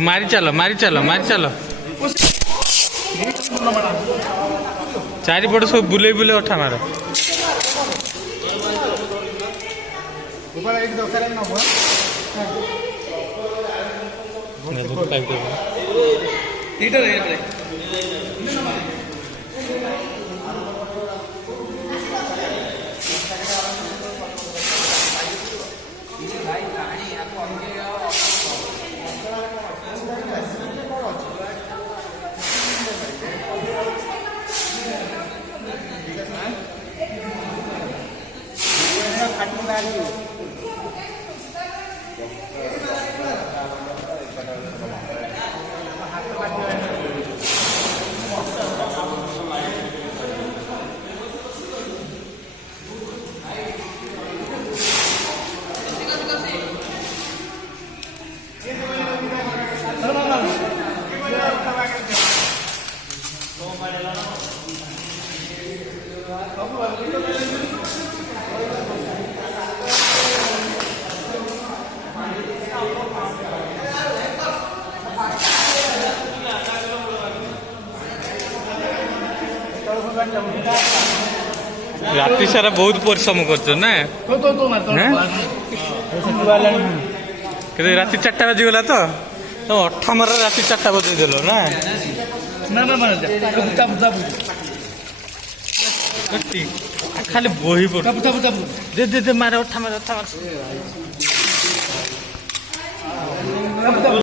मारी चलो मारी चलो मारी चलो चारिपट सब बुले बुले अठा मार राति सारा बहुत परिश्रम कर राति 4टा बाजिगला तो अठा मार राति 4टा बजे देल ना खाली बही पड़ दे मारे अठा मार